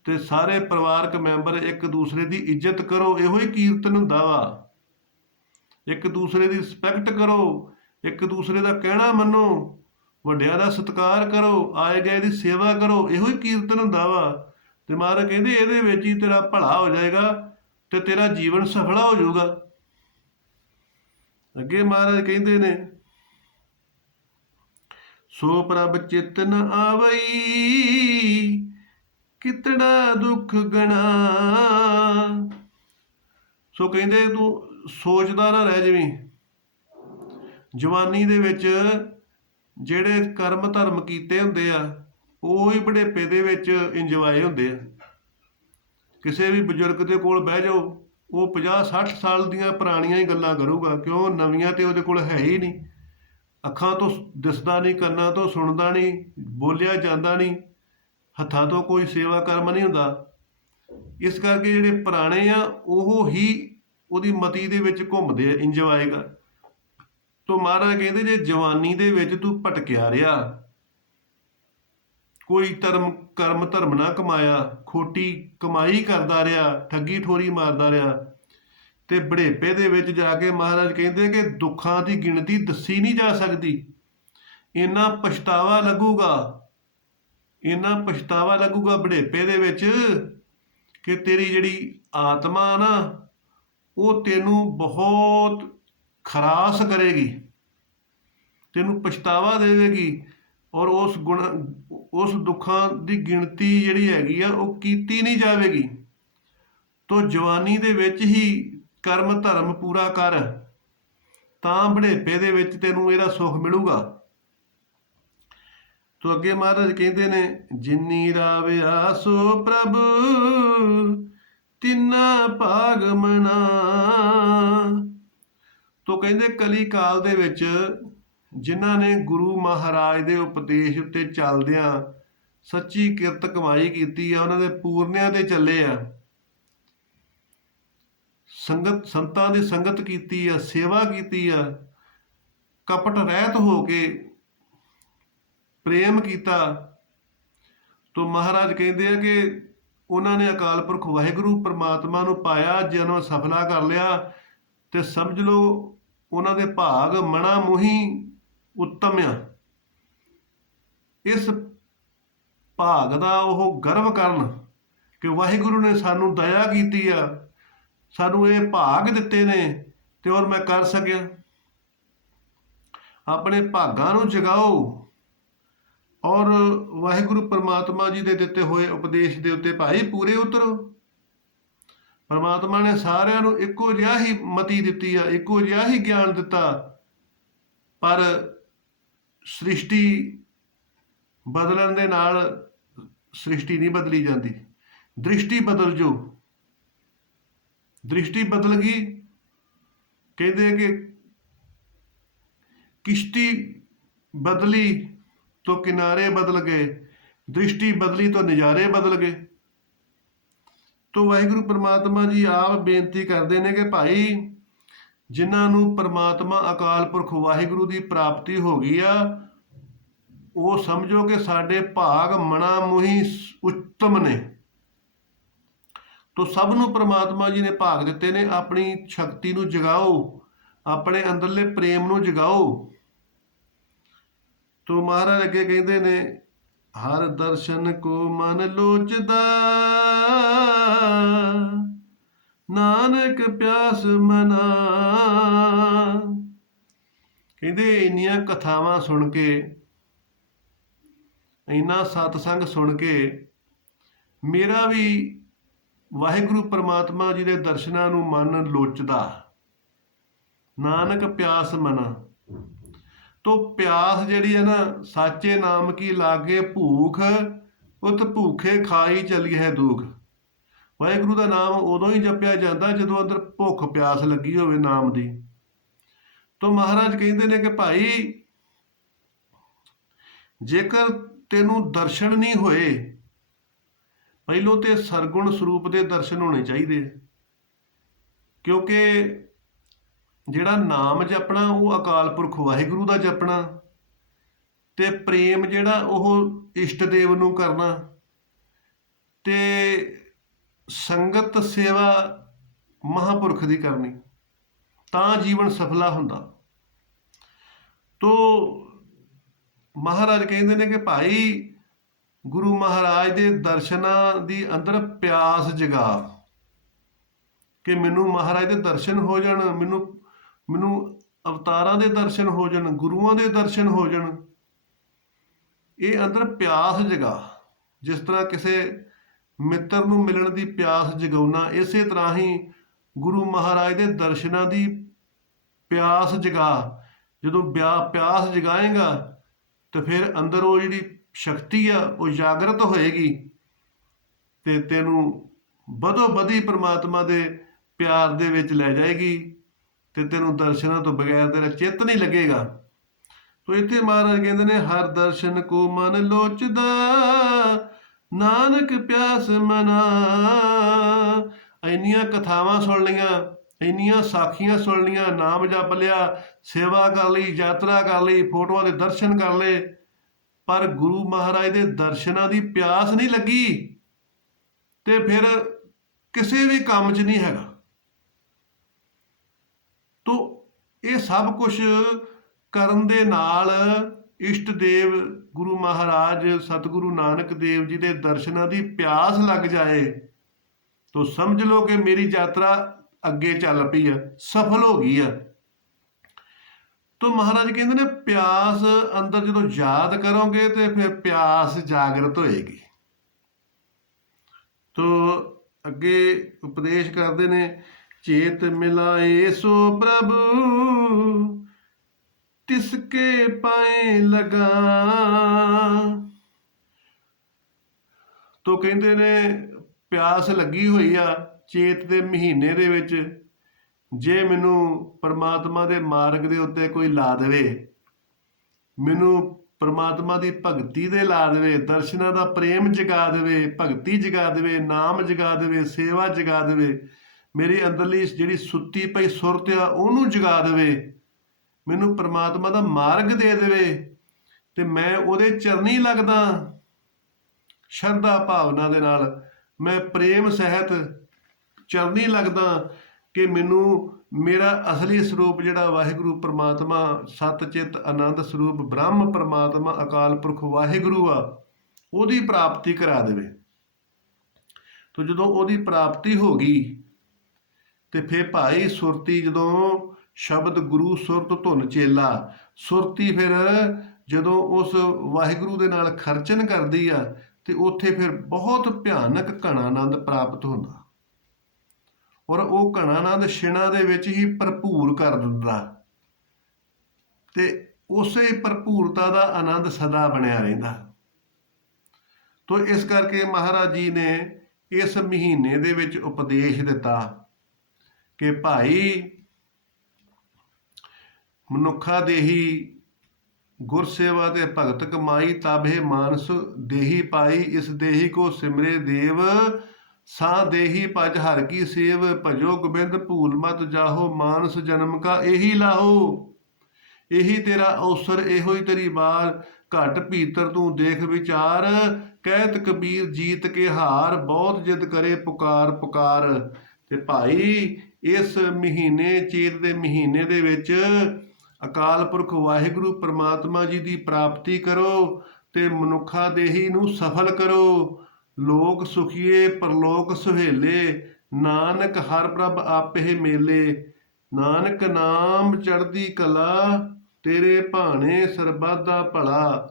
ਤੇ ਸਾਰੇ ਪਰਿਵਾਰਕ ਮੈਂਬਰ ਇੱਕ ਦੂਸਰੇ ਦੀ ਇੱਜ਼ਤ ਕਰੋ। ਇਹੋ ਹੀ ਕੀਰਤਨ ਹੁੰਦਾ ਵਾ। ਇੱਕ ਦੂਸਰੇ ਦੀ ਰਿਸਪੈਕਟ ਕਰੋ, ਇੱਕ ਦੂਸਰੇ ਦਾ ਕਹਿਣਾ ਮੰਨੋ, ਵੱਡਿਆਂ ਦਾ ਸਤਿਕਾਰ ਕਰੋ, ਆਏ ਗਏ ਦੀ ਸੇਵਾ ਕਰੋ। ਇਹੋ ਹੀ ਕੀਰਤਨ ਹੁੰਦਾ ਵਾ। ਤੇ ਮਹਾਰਾਜ ਕਹਿੰਦੇ ਇਹਦੇ ਵਿੱਚ ਹੀ ਤੇਰਾ ਭਲਾ ਹੋ ਜਾਏਗਾ ਤੇ ਤੇਰਾ ਜੀਵਨ ਸਫਲਾ ਹੋ ਜਾਊਗਾ। ਅੱਗੇ ਮਹਾਰਾਜ ਕਹਿੰਦੇ ਨੇ, ਸੋ ਪ੍ਰਭ ਚਿਤ ਨ ਆਵਈ, ਕਿਤੜਾ ਦੁੱਖ ਗਣਾ। ਸੋ ਕਹਿੰਦੇ ਤੂੰ ਸੋਚਦਾ ਨਾ ਰਹਿ ਜਾਵੀਂ। ਜਵਾਨੀ ਦੇ ਵਿੱਚ ਜਿਹੜੇ ਕਰਮ ਧਰਮ ਕੀਤੇ ਹੁੰਦੇ ਆ ਉਹ ਹੀ ਬੁਢੇਪੇ ਦੇ ਵਿੱਚ ਇੰਜੋਏ ਹੁੰਦੇ ਆ। ਕਿਸੇ ਵੀ ਬਜ਼ੁਰਗ ਦੇ ਕੋਲ ਬਹਿ ਜਾਓ, ਉਹ 50-60 ਸਾਲ ਦੀਆਂ ਪੁਰਾਣੀਆਂ ਹੀ ਗੱਲਾਂ ਕਰੂਗਾ, ਕਿਉਂ ਨਵੀਆਂ ਤੇ ਉਹਦੇ ਕੋਲ ਹੈ ਹੀ ਨਹੀਂ। ਅੱਖਾਂ ਤੋਂ ਦਿਸਦਾ ਨਹੀਂ, ਕੰਨਾਂ ਤੋਂ ਸੁਣਦਾ ਨਹੀਂ, ਬੋਲਿਆ ਜਾਂਦਾ ਨਹੀਂ, ਹੱਥਾਂ ਤੋਂ ਕੋਈ ਸੇਵਾ ਕਰਮ ਨਹੀਂ ਹੁੰਦਾ। ਇਸ ਕਰਕੇ ਜਿਹੜੇ ਪੁਰਾਣੇ ਆ ਉਹ ਹੀ ਉਹਦੀ ਮਤੀ ਦੇ ਵਿੱਚ ਘੁੰਮਦੇ ਆ, ਇੰਜੋਏ ਕਰ। ਤੋ ਮਹਾਰਾਜ ਕਹਿੰਦੇ ਜੇ ਜਵਾਨੀ ਦੇ ਵਿੱਚ ਤੂੰ ਭਟਕਿਆ ਰਿਹਾ, ਕੋਈ ਕਰਮ ਧਰਮ ਨਾ ਕਮਾਇਆ, ਖੋਟੀ ਕਮਾਈ ਕਰਦਾ ਰਿਹਾ, ਠੱਗੀ ਠੋਰੀ ਮਾਰਦਾ ਰਿਹਾ, ਤੇ ਬੁਢੇਪੇ ਦੇ ਵਿੱਚ ਜਾ ਕੇ ਮਹਾਰਾਜ ਕਹਿੰਦੇ ਕਿ ਦੁੱਖਾਂ ਦੀ ਗਿਣਤੀ ਦੱਸੀ ਨਹੀਂ ਜਾ ਸਕਦੀ। ਇੰਨਾ ਪਛਤਾਵਾ ਲੱਗੂਗਾ, ਇੰਨਾ ਪਛਤਾਵਾ ਲੱਗੂਗਾ ਬੁਢੇਪੇ ਦੇ ਵਿੱਚ ਕਿ ਤੇਰੀ ਜਿਹੜੀ ਆਤਮਾ ਨਾ ਉਹ ਤੈਨੂੰ ਬਹੁਤ ਖਰਾਸ ਕਰੇਗੀ, ਤੈਨੂੰ ਪਛਤਾਵਾ ਦੇਵੇਗੀ, ਔਰ ਉਸ ਦੁੱਖਾਂ ਦੀ ਗਿਣਤੀ ਜਿਹੜੀ ਹੈਗੀ ਆ ਉਹ ਕੀਤੀ ਨਹੀਂ ਜਾਵੇਗੀ। ਤੋ ਜਵਾਨੀ ਦੇ ਵਿੱਚ ਹੀ ਕਰਮ ਧਰਮ ਪੂਰਾ ਕਰ, ਤਾਂ ਬੁਢੇਪੇ ਦੇ ਵਿੱਚ ਤੈਨੂੰ ਇਹਦਾ ਸੁੱਖ ਮਿਲੂਗਾ। ਤੋ ਅੱਗੇ ਮਹਾਰਾਜ ਕਹਿੰਦੇ ਨੇ, ਜਿਨੀ ਰਾਵਿਆ ਸੋ ਪ੍ਰਭ ਤਿੰਨਾ ਭਾਗ ਮਨਾ। ਤੋ ਕਹਿੰਦੇ ਕਲੀ ਕਾਲ ਦੇ ਵਿੱਚ ਜਿਨ੍ਹਾਂ ਨੇ ਗੁਰੂ ਮਹਾਰਾਜ ਦੇ ਉਪਦੇਸ਼ ਉੱਤੇ ਚੱਲਦਿਆਂ ਸੱਚੀ ਕਿਰਤ ਕਮਾਈ ਕੀਤੀ ਆ, ਉਹਨਾਂ ਦੇ ਪੂਰਨਿਆਂ ਤੇ ਚੱਲੇ ਆ, ਸੰਤਾਂ ਦੀ ਸੰਗਤ ਕੀਤੀ ਆ, ਸੇਵਾ ਕੀਤੀ ਆ, ਕਪਟ ਰਹਿਤ ਹੋ ਕੇ ਪ੍ਰੇਮ ਕੀਤਾ। ਤੋ ਮਹਾਰਾਜ ਕਹਿੰਦੇ ਆ ਕਿ ਉਹਨਾਂ ਨੇ ਅਕਾਲ ਪੁਰਖ ਵਾਹਿਗੁਰੂ ਪ੍ਰਮਾਤਮਾ ਨੂੰ ਪਾਇਆ, ਜਨਮ ਸਫਲਾ ਕਰ ਲਿਆ, ਤੇ ਸਮਝ ਲਓ ਉਹਨਾਂ ਦੇ ਭਾਗ ਮਣਾ ਮੋਹੀ ਉੱਤਮ ਆ। ਇਸ ਭਾਗ ਦਾ ਉਹ ਗਰਵ ਕਰਨ ਕਿ ਵਾਹਿਗੁਰੂ ਨੇ ਸਾਨੂੰ ਦਇਆ ਕੀਤੀ ਆ, ਸਾਨੂੰ ਇਹ ਭਾਗ ਦਿੱਤੇ ਨੇ, ਤੇ ਔਰ ਮੈਂ ਕਰ ਸਕਿਆ। ਆਪਣੇ ਭਾਗਾਂ ਨੂੰ ਜਗਾਓ ਔਰ ਵਾਹਿਗੁਰੂ ਪਰਮਾਤਮਾ ਜੀ ਦੇ ਦਿੱਤੇ ਹੋਏ ਉਪਦੇਸ਼ ਦੇ ਉੱਤੇ ਭਾਈ ਪੂਰੇ ਉਤਰੋ। ਪਰਮਾਤਮਾ ਨੇ ਸਾਰਿਆਂ ਨੂੰ ਇੱਕੋ ਜਿਹਾ ਹੀ ਮਤੀ ਦਿੱਤੀ ਆ, ਇੱਕੋ ਜਿਹਾ ਹੀ ਗਿਆਨ ਦਿੱਤਾ, ਪਰ ਸ੍ਰਿਸ਼ਟੀ ਬਦਲਣ ਦੇ ਨਾਲ ਸ੍ਰਿਸ਼ਟੀ ਨਹੀਂ ਬਦਲੀ ਜਾਂਦੀ। ਦ੍ਰਿਸ਼ਟੀ ਬਦਲ ਜੋ, ਦ੍ਰਿਸ਼ਟੀ ਬਦਲ ਗਈ। ਕਹਿੰਦੇ ਕਿ ਕਿਸ਼ਤੀ ਬਦਲੀ तो किनारे बदल गए, दृष्टि बदली तो नज़ारे बदल गए। तो वाहिगुरू परमात्मा जी आप बेनती करते हैं कि भाई जिन्होंने परमात्मा अकाल पुरख वाहिगुरू की प्राप्ति हो गई आ, वो समझो कि साढ़े भाग मना मोही उत्तम ने। तो सबनों परमात्मा जी ने भाग दिते ने। अपनी शक्ति नूं जगाओ, अपने अंदरले प्रेम नूं जगाओ। तो महाराज अगे कहते ने, हर दर्शन को मन लोचदा, नानक प्यास मना। कहते इन्नियां कथावां सुन के, इन्ना सतसंग सुन के मेरा भी वाहिगुरू परमात्मा जी के दर्शनां नूं मन लोचदा, नानक प्यास मना। तो प्यास जिहड़ी है ना, साचे नाम की लागे भूख, उत भूखे खाई चली है दुख। वाहिगुरू का नाम उदों ही जपिया जाता जदों अंदर भुख प्यास लगी होवे नाम दी। तो महाराज कहते हैं कि भाई जेकर तेनू दर्शन नहीं होए, पहलों तो सरगुण स्वरूप के दर्शन होने चाहिए, क्योंकि ਜਿਹੜਾ ਨਾਮ ਜਪਣਾ ਉਹ ਅਕਾਲ ਪੁਰਖ ਵਾਹਿਗੁਰੂ ਦਾ ਜਪਣਾ, ਤੇ ਪ੍ਰੇਮ ਜਿਹੜਾ ਉਹ ਇਸ਼ਟ ਦੇਵ ਨੂੰ ਕਰਨਾ, ਤੇ ਸੰਗਤ ਸੇਵਾ ਮਹਾਂਪੁਰਖ ਦੀ ਕਰਨੀ, ਤਾਂ ਜੀਵਨ ਸਫਲਾ ਹੁੰਦਾ। ਤੋ ਮਹਾਰਾਜ ਕਹਿੰਦੇ ਨੇ ਕਿ ਭਾਈ ਗੁਰੂ ਮਹਾਰਾਜ ਦੇ ਦਰਸ਼ਨਾਂ ਦੀ ਅੰਦਰ ਪਿਆਸ ਜਗਾ ਕਿ ਮੈਨੂੰ ਮਹਾਰਾਜ ਦੇ ਦਰਸ਼ਨ ਹੋ ਜਾਣ, ਮੈਨੂੰ ਅਵਤਾਰਾਂ ਦੇ ਦਰਸ਼ਨ ਹੋ ਜਾਣ, ਗੁਰੂਆਂ ਦੇ ਦਰਸ਼ਨ ਹੋ ਜਾਣ। ਇਹ ਅੰਦਰ ਪਿਆਸ ਜਗਾ। ਜਿਸ ਤਰ੍ਹਾਂ ਕਿਸੇ ਮਿੱਤਰ ਨੂੰ ਮਿਲਣ ਦੀ ਪਿਆਸ ਜਗਾਉਣਾ, ਇਸੇ ਤਰ੍ਹਾਂ ਹੀ ਗੁਰੂ ਮਹਾਰਾਜ ਦੇ ਦਰਸ਼ਨਾਂ ਦੀ ਪਿਆਸ ਜਗਾ। ਜਦੋਂ ਪਿਆਸ ਜਗਾਏਗਾ ਤੇ ਫਿਰ ਅੰਦਰ ਉਹ ਜਿਹੜੀ ਸ਼ਕਤੀ ਆ ਉਹ ਜਾਗਰਤ ਹੋਏਗੀ ਤੇ ਤੈਨੂੰ ਬਦੋ ਬਦੀ ਪ੍ਰਮਾਤਮਾ ਦੇ ਪਿਆਰ ਦੇ ਵਿੱਚ ਲੈ ਜਾਏਗੀ ਤੇ ਤੈਨੂੰ ਦਰਸ਼ਨਾਂ ਤੋਂ ਬਗੈਰ ਤੇਰਾ ਚਿੱਤ ਨਹੀਂ ਲੱਗੇਗਾ। ਤੋ ਇੱਥੇ ਮਹਾਰਾਜ ਕਹਿੰਦੇ ਨੇ, ਹਰ ਦਰਸ਼ਨ ਕੋ ਮਨ ਲੋਚਦਾ, ਨਾਨਕ ਪਿਆਸ ਮਨਾ। ਇੰਨੀਆਂ ਕਥਾਵਾਂ ਸੁਣ ਲਈਆਂ, ਇੰਨੀਆਂ ਸਾਖੀਆਂ ਸੁਣ ਲਈਆਂ, ਨਾਮ ਜਪ ਲਿਆ, ਸੇਵਾ ਕਰ ਲਈ, ਯਾਤਰਾ ਕਰ ਲਈ, ਫੋਟੋਆਂ ਦੇ ਦਰਸ਼ਨ ਕਰ ਲਏ, ਪਰ ਗੁਰੂ ਮਹਾਰਾਜ ਦੇ ਦਰਸ਼ਨਾਂ ਦੀ ਪਿਆਸ ਨਹੀਂ ਲੱਗੀ ਤੇ ਫਿਰ ਕਿਸੇ ਵੀ ਕੰਮ 'ਚ ਨਹੀਂ ਹੈਗਾ। ਤੋ ਇਹ ਸਭ ਕੁਝ ਕਰਨ ਦੇ ਨਾਲ ਇਸ਼ਟ ਦੇਵ ਗੁਰੂ ਮਹਾਰਾਜ ਸਤਿਗੁਰੂ ਨਾਨਕ ਦੇਵ ਜੀ ਦੇ ਦਰਸ਼ਨਾਂ ਦੀ ਪਿਆਸ ਲੱਗ ਜਾਏ ਤੋ ਸਮਝ ਲਓ ਕਿ ਮੇਰੀ ਯਾਤਰਾ ਅੱਗੇ ਚੱਲ ਪਈ ਆ, ਸਫਲ ਹੋ ਗਈ ਆ। ਤੋ ਮਹਾਰਾਜ ਕਹਿੰਦੇ ਨੇ, ਪਿਆਸ ਅੰਦਰ ਜਦੋਂ ਯਾਦ ਕਰੋਗੇ ਤੇ ਫਿਰ ਪਿਆਸ ਜਾਗਰਤ ਹੋਏਗੀ। ਤੋ ਅੱਗੇ ਉਪਦੇਸ਼ ਕਰਦੇ ਨੇ, ਚੇਤ ਮਿਲਾਏ ਸੋ ਪ੍ਰਭੂ, ਤਿਸਕੇ ਪਾਏ ਲਗਾ। ਤੋ ਕਹਿੰਦੇ ਨੇ, ਪਿਆਸ ਲੱਗੀ ਹੋਈ ਆ ਚੇਤ ਦੇ ਮਹੀਨੇ ਦੇ ਵਿੱਚ, ਜੇ ਮੈਨੂੰ ਪਰਮਾਤਮਾ ਦੇ ਮਾਰਗ ਦੇ ਉੱਤੇ ਕੋਈ ਲਾ ਦੇਵੇ, ਮੈਨੂੰ ਪਰਮਾਤਮਾ ਦੀ ਭਗਤੀ ਦੇ ਲਾ ਦੇਵੇ, ਦਰਸ਼ਨਾਂ ਦਾ ਪ੍ਰੇਮ ਜਗਾ ਦੇਵੇ, ਭਗਤੀ ਜਗਾ ਦੇਵੇ, ਨਾਮ ਜਗਾ ਦੇਵੇ, ਸੇਵਾ ਜਗਾ ਦੇਵੇ, ਮੇਰੀ ਅੰਦਰਲੀ ਜਿਹੜੀ ਸੁੱਤੀ ਪਈ ਸੁਰਤ ਆ ਉਹਨੂੰ ਜਗਾ ਦੇਵੇ, ਮੈਨੂੰ ਪਰਮਾਤਮਾ ਦਾ ਮਾਰਗ ਦੇ ਦੇਵੇ ਤੇ ਮੈਂ ਉਹਦੇ ਚਰਨੀ ਲੱਗਦਾ ਸ਼ਰਧਾ ਭਾਵਨਾ ਦੇ ਨਾਲ, ਮੈਂ ਪ੍ਰੇਮ ਸਹਿਤ ਚਰਨੀ ਲੱਗਦਾ ਕਿ ਮੈਨੂੰ ਮੇਰਾ ਅਸਲੀ ਸਰੂਪ ਜਿਹੜਾ ਵਾਹਿਗੁਰੂ ਪਰਮਾਤਮਾ ਸਤ ਚਿੱਤ ਆਨੰਦ ਸਰੂਪ ਬ੍ਰਹਮ ਪਰਮਾਤਮਾ ਅਕਾਲ ਪੁਰਖ ਵਾਹਿਗੁਰੂ ਆ, ਉਹਦੀ ਪ੍ਰਾਪਤੀ ਕਰਾ ਦੇਵੇ। ਤੋ ਜਦੋਂ ਉਹਦੀ ਪ੍ਰਾਪਤੀ ਹੋ ਗਈ ਤੇ ਫਿਰ ਭਾਈ ਸੁਰਤੀ, ਜਦੋਂ ਸ਼ਬਦ ਗੁਰੂ ਸੁਰਤ ਧੁਨ ਚੇਲਾ, ਸੁਰਤੀ ਫਿਰ ਜਦੋਂ ਉਸ ਵਾਹਿਗੁਰੂ ਦੇ ਨਾਲ ਖਰਚਨ ਕਰਦੀ ਆ ਤੇ ਉੱਥੇ ਫਿਰ ਬਹੁਤ ਭਿਆਨਕ ਘਣਾਨੰਦ ਪ੍ਰਾਪਤ ਹੁੰਦਾ ਔਰ ਉਹ ਘਣਾਨੰਦ ਛਿਣਾਂ ਦੇ ਵਿੱਚ ਹੀ ਭਰਪੂਰ ਕਰ ਦਿੰਦਾ ਤੇ ਉਸੇ ਭਰਪੂਰਤਾ ਦਾ ਆਨੰਦ ਸਦਾ ਬਣਿਆ ਰਹਿੰਦਾ। ਤੋ ਇਸ ਕਰਕੇ ਮਹਾਰਾਜ ਜੀ ਨੇ ਇਸ ਮਹੀਨੇ ਦੇ ਵਿੱਚ ਉਪਦੇਸ਼ ਦਿੱਤਾ ਕਿ ਭਾਈ ਮਨੁੱਖਾ ਦੇਹੀ ਗੁਰਸੇਵਾ ਤੇ ਭਗਤ ਕਮਾਈ, ਤਾਬੇ ਮਾਨਸ ਦੇਹੀ ਪਾਈ, ਇਸ ਦੇਹੀ ਕੋ ਸਿਮਰੇ ਦੇਵ, ਸਾਂ ਦੇਹੀ ਭਜ ਹਰ ਕੀ ਸੇਵ, ਭਜੋ ਗੋਬਿੰਦ ਭੂਲ ਮਤ ਜਾਹੋ, ਮਾਨਸ ਜਨਮ ਕਾ ਇਹੀ ਲਾਹੋ। ਇਹੀ ਤੇਰਾ ਅਵਸਰ, ਇਹੋ ਹੀ ਤੇਰੀ ਵਾਰ, ਘਟ ਭੀਤਰ ਤੂੰ ਦੇਖ ਵਿਚਾਰ, ਕਹਿਤ ਕਬੀਰ ਜੀਤ ਕੇ ਹਾਰ, ਬਹੁਤ ਜਿੱਦ ਕਰੇ ਪੁਕਾਰ ਪੁਕਾਰ। ਤੇ ਭਾਈ ਇਸ ਮਹੀਨੇ, ਚੇਤ ਦੇ ਮਹੀਨੇ ਦੇ ਵਿੱਚ ਅਕਾਲ ਪੁਰਖ ਵਾਹਿਗੁਰੂ ਪਰਮਾਤਮਾ ਜੀ ਦੀ ਪ੍ਰਾਪਤੀ ਕਰੋ ਤੇ ਮਨੁੱਖਾ ਦੇਹੀ ਨੂੰ ਸਫਲ ਕਰੋ। ਲੋਕ ਸੁਖੀਏ ਪਰਲੋਕ ਸੁਹੇਲੇ, ਨਾਨਕ ਹਰ ਪ੍ਰਭ ਆਪੇ ਮੇਲੇ, ਨਾਨਕ ਨਾਮ ਚੜ੍ਹਦੀ ਕਲਾ, ਤੇਰੇ ਭਾਣੇ ਸਰਬੱਤ ਦਾ ਭਲਾ।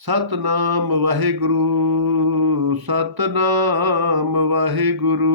ਸਤਨਾਮ ਵਾਹਿਗੁਰੂ, ਸਤਨਾਮ ਵਾਹਿਗੁਰੂ।